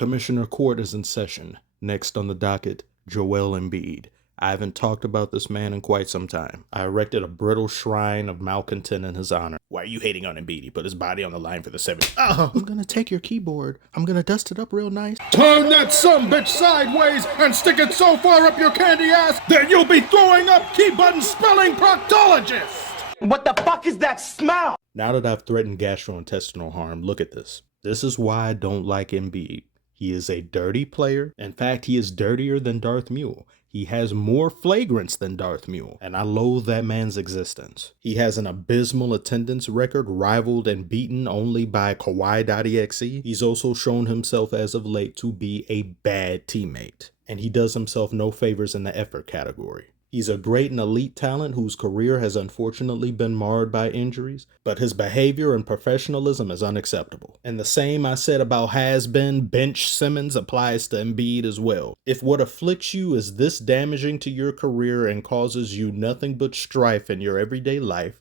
Commissioner Court is in session. Next on the docket, Joel Embiid. I haven't talked about this man in quite some time. I erected a brittle shrine of malcontent in his honor. Why are you hating on Embiid? He put his body on the line for the 70s. Oh, I'm gonna take your keyboard. I'm gonna dust it up real nice. Turn that sumbitch sideways and stick it so far up your candy ass that you'll be throwing up key button spelling proctologist! What the fuck is that smell? Now that I've threatened gastrointestinal harm, look at this. This is why I don't like Embiid. He is a dirty player. In fact, he is dirtier than Darth Mule. He has more flagrants than Darth Mule, and I loathe that man's existence. He has an abysmal attendance record, rivaled and beaten only by Kawhi.exe. He's also shown himself as of late to be a bad teammate, and he does himself no favors in the effort category. He's a great and elite talent whose career has unfortunately been marred by injuries, but his behavior and professionalism is unacceptable. And the same I said about has-been bench Simmons applies to Embiid as well. If what afflicts you is this damaging to your career and causes you nothing but strife in your everyday life,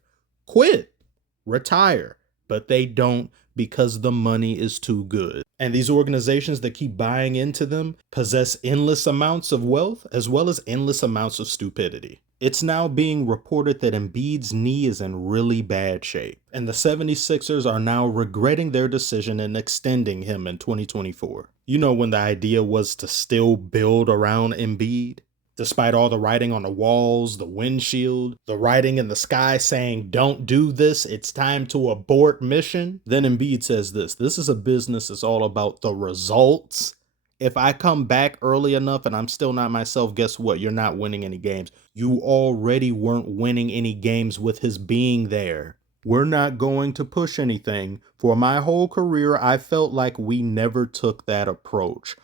quit, retire. But they don't, because the money is too good. And these organizations that keep buying into them possess endless amounts of wealth as well as endless amounts of stupidity. It's now being reported that Embiid's knee is in really bad shape, and the 76ers are now regretting their decision in extending him in 2024. You know, when the idea was to still build around Embiid? Despite all the writing on the walls, the windshield, the writing in the sky saying, don't do this, it's time to abort mission. Then Embiid says this is a business that's all about the results. If I come back early enough and I'm still not myself, guess what? You're not winning any games. You already weren't winning any games with his being there. We're not going to push anything. For my whole career, I felt like we never took that approach.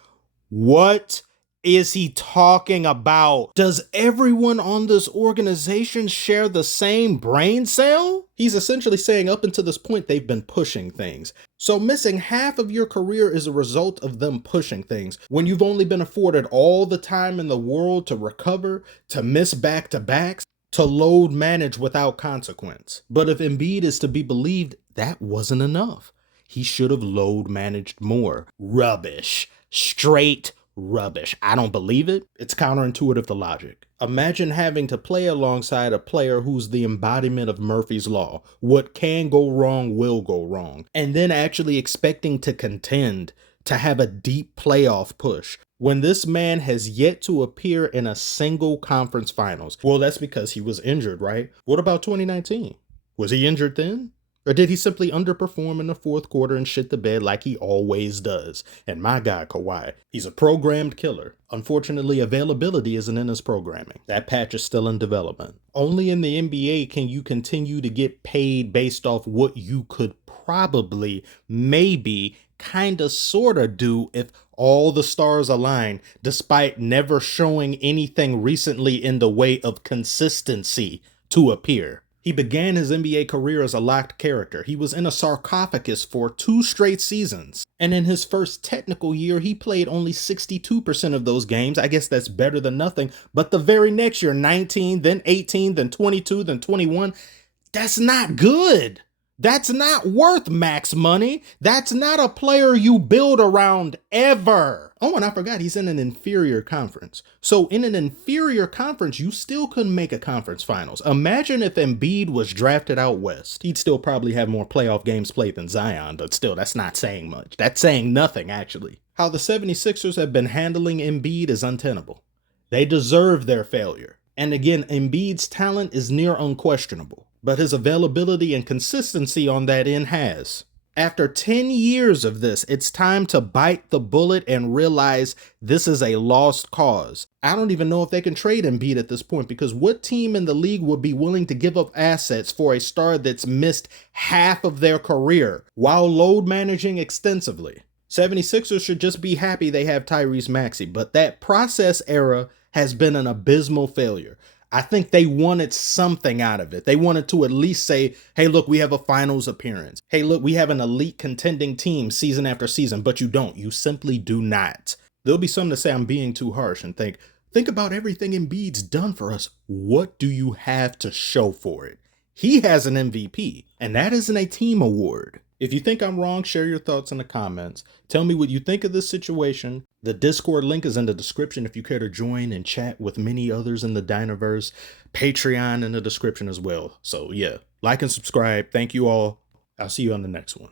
What is he talking about? Does everyone on this organization share the same brain cell? He's essentially saying up until this point, they've been pushing things. So missing half of your career is a result of them pushing things when you've only been afforded all the time in the world to recover, to miss back-to-backs, to load manage without consequence. But if Embiid is to be believed, that wasn't enough. He should have load managed more. Rubbish. Straight rubbish. I don't believe it. It's counterintuitive to logic. Imagine having to play alongside a player who's the embodiment of Murphy's Law. What can go wrong will go wrong. And then actually expecting to contend, to have a deep playoff push, when this man has yet to appear in a single conference finals. Well, that's because he was injured, right? What about 2019? Was he injured then? Or did he simply underperform in the fourth quarter and shit the bed like he always does? And my guy, Kawhi, he's a programmed killer. Unfortunately, availability isn't in his programming. That patch is still in development. Only in the NBA can you continue to get paid based off what you could probably, maybe, kinda sorta do if all the stars align, despite never showing anything recently in the way of consistency to appear. He began his NBA career as a locked character. He was in a sarcophagus for 2 straight seasons. And in his first technical year, he played only 62% of those games. I guess that's better than nothing. But the very next year, 19, then 18, then 22, then 21, that's not good. That's not worth max money. That's not a player you build around ever. Oh, and I forgot he's in an inferior conference. So in an inferior conference, you still couldn't make a conference finals. Imagine if Embiid was drafted out west. He'd still probably have more playoff games played than Zion, but still, that's not saying much. That's saying nothing, actually. How the 76ers have been handling Embiid is untenable. They deserve their failure. And again, Embiid's talent is near unquestionable, but his availability and consistency on that end has. After 10 years of this, it's time to bite the bullet and realize this is a lost cause. I don't even know if they can trade Embiid at this point, because what team in the league would be willing to give up assets for a star that's missed half of their career while load managing extensively? 76ers should just be happy they have Tyrese Maxey, but that process era has been an abysmal failure. I think they wanted something out of it. They wanted to at least say, hey, look, we have a finals appearance. Hey, look, we have an elite contending team season after season, but you don't. You simply do not. There'll be some to say I'm being too harsh and think about everything Embiid's done for us. What do you have to show for it? He has an MVP, and that isn't a team award. If you think I'm wrong, share your thoughts in the comments. Tell me what you think of this situation. The Discord link is in the description if you care to join and chat with many others in the Dynaverse. Patreon in the description as well. So yeah, like and subscribe. Thank you all. I'll see you on the next one.